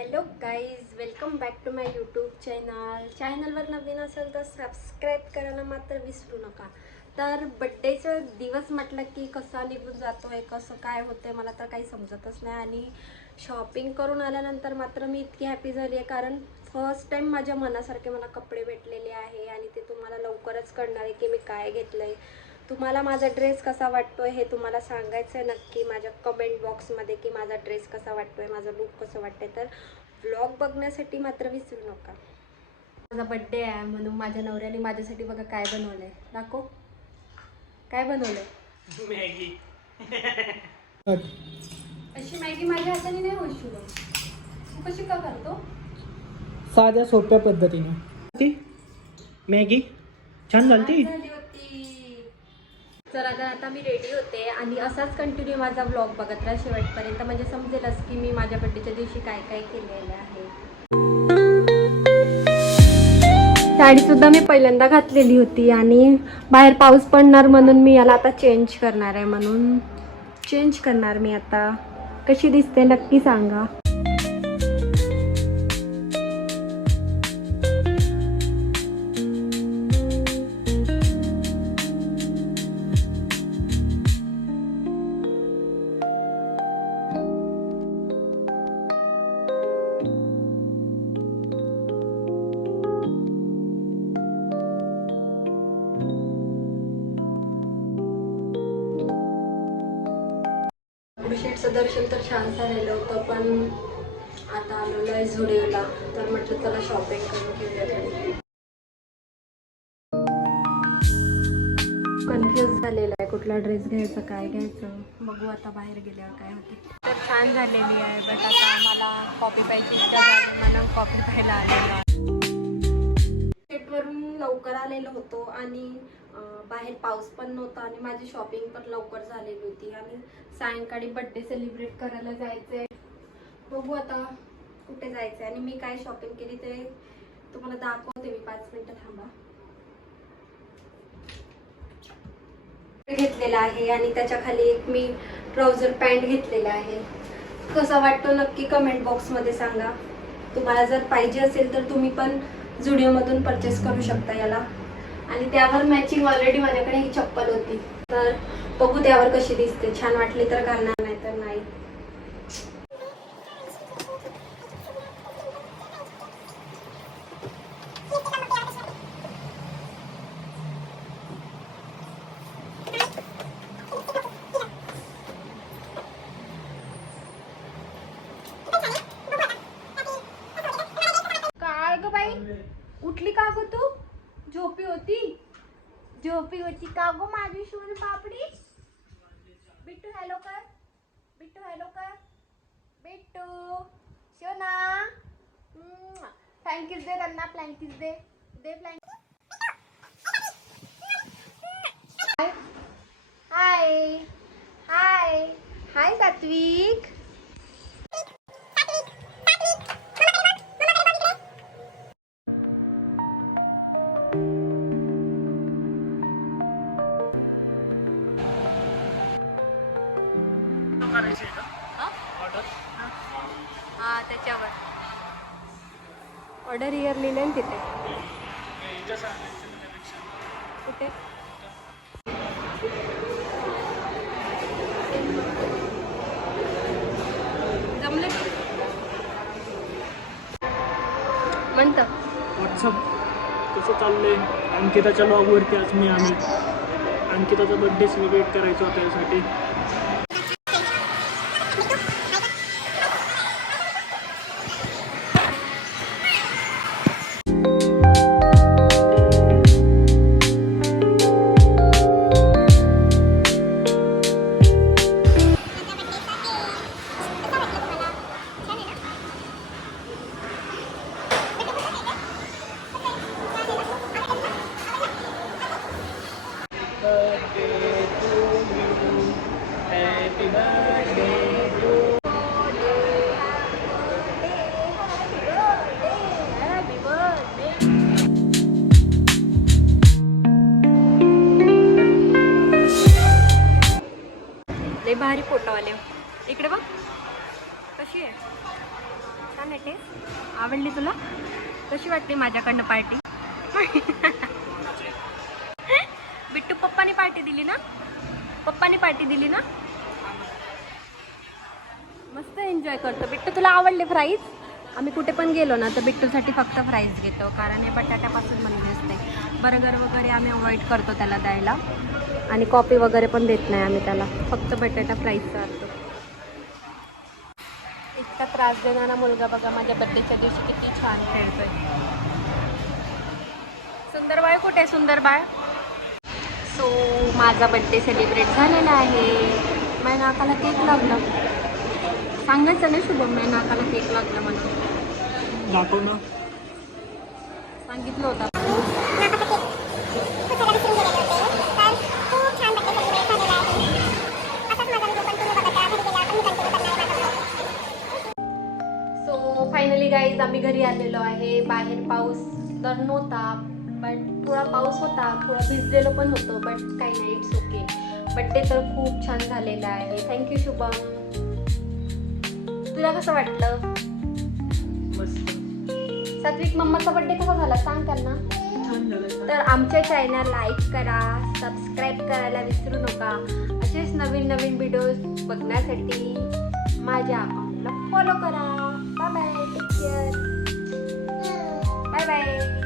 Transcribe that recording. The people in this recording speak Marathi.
Hello guys welcome back to my YouTube channel चॅनलवर नवीन असेल तर सबस्क्राईब करायला मात्र विसरू नका. तर बड्डेचा दिवस म्हटलं की कसा निघून जातो आहे कसं काय होतं आहे मला तर काही समजतच नाही. आणि शॉपिंग करून आल्यानंतर मात्र मी इतकी हॅपी झाली आहे कारण फर्स्ट टाईम माझ्या मनासारखे मला कपडे भेटलेले आहे आणि ते तुम्हाला लवकरच कळणार आहे की मी काय घेतलं आहे तुम्हाला माझा ड्रेस कसा वाटतोय हे तुम्हाला सांगायचं आहे नक्की माझ्या कमेंट बॉक्समध्ये की माझा ड्रेस कसा वाटतोय माझं लुक कसं वाटतंय. तर व्लॉग बघण्यासाठी मात्र विसरू नका. माझा बड्डे आहे म्हणून माझ्या नवऱ्याने माझ्यासाठी बघा काय बनवलं आहे दाखव. काय बनवलं आहे मॅगी. अशी मॅगी माझ्या हाताने नाही होऊ शकत. तू कशी का करतो? साध्या सोप्या पद्धतीने. मॅगी छान झालती? झाली तर आता आता मी रेडी होते आणि असाच कंटिन्यू माझा ब्लॉग बघत राहा शेवटपर्यंत. म्हणजे समजेलच की मी माझ्या बड्डेच्या दिवशी काय काय केलेलं आहे. साडीसुद्धा मी पहिल्यांदा घातलेली होती आणि बाहेर पाऊस पडणार म्हणून मी याला आता चेंज करणार आहे म्हणून. चेंज करणार मी आता. कशी दिसते नक्की सांगा. दगडूशेठचं दर्शन तर छान झालेलं होतं पण आता आलेलो आहे झुडिओला तर म्हटलं चला शॉपिंग करून घेऊया थोडी कन्फ्युज झालेला आहे कुठला ड्रेस घ्यायचा काय घ्यायचं? बघू आता बाहेर गेल्यावर काय होते. तर छान झालेली आहे बट आता मला कॉपी पाहिजे इच्छा म्हणून कॉपी पाहायला आलेलो सेटवरून लवकर आलेलो होतो आणि बाहेर पाऊस पण नव्हता आणि माझी शॉपिंग पण लवकर झालेली होती. आणि सायंकाळी बड्डे सेलिब्रेट करायला जायचंय. बघू आता कुठे जायचंय. आणि मी काय शॉपिंग केली ते तुम्हाला दाखवते मी. पाच मिनिटं थांबा. घेतलेला आहे आणि त्याच्याखाली एक मी ट्राउझर पॅन्ट घेतलेला आहे. कसा वाटतो नक्की कमेंट बॉक्समध्ये सांगा. तुम्हाला जर पाहिजे असेल तर तुम्ही पण झुडिओमधून परचेस करू शकता याला. आणि त्यावर मॅचिंग ऑलरेडी माझ्याकडे ही चप्पल होती. तर बघू त्यावर कशी दिसते. छान वाटली तर घालणार नाही तर नाही काय ग बाई उठली का ग तू झोपी होती. झोपी होती. का गो माझी शून पापडी? बिट्टू हॅलो कर. बिट्टू हॅलो कर. बिट्टू शोना. फ्लँकीज दे त्यांना फ्लँकीज दे. दे फ्लँक हाय हाय हाय सात्विक. त्याच्यावर. ऑर्डर इयर लिहिले ना तिथे. कुठे? जमले म्हणतं. व्हॉट्सअप कसं चाललंय? अंकिताच्या लॉगवरती आज मी आम्ही अंकिताचा बड्डे सेलिब्रेट करायचा होता यासाठी. आले. इकडे बघ. कशी आहे? छान आहे ते. आवडली तुला? कशी वाटते माझ्याकडनं पार्टी? बिट्टू पप्पानी पार्टी दिली ना? पप्पाने पार्टी दिली ना? मस्त एन्जॉय करतो. बिट्टू तुला आवडले फ्राईज आम्ही कुठे पण गेलो ना तर बिट्टूसाठी फक्त फ्राईज घेतो. कारण हे बटाट्यापासून बनले असते बर्गर वगैरे आम्ही अवॉइड करतो त्याला द्यायला. आणि कॉफी वगैरे पण देत नाही आम्ही त्याला. फक्त बटाटा फ्राईज चालतो. इतका त्रास देणारा मुलगा बघा माझ्या बड्डेच्या दिवशी किती छान खेळतोय. सुंदर बाळ कुठे आहे सुंदर बाळ? सो माझा बड्डे सेलिब्रेट झालेला आहे. माझ्या नाकाला केक लागला. सांगायचं ना शुभम माझ्या नाकाला केक लागला म्हणून. दाखव ना. सांगितलं होतं. फायनली गाईज आम्ही घरी आलेलो आहे. बाहेर पाऊस तर नव्हता बट थोडा पाऊस होता थोडा भिजलेलो पण होतो बट काही नाही इट्स ओके बड्डे तर खूप छान झालेला आहे. Thank you Shubham. तुला कसं वाटलं? सात्विक मम्माचा बड्डे कसा झाला? सांग त्यांना. तर आमच्या चॅनल लाईक करा सबस्क्राईब करायला विसरू नका. असेच नवीन नवीन व्हिडिओज बघण्यासाठी माझ्या अकाउंटला फॉलो करा. bye bye. Teacher ừ. bye bye.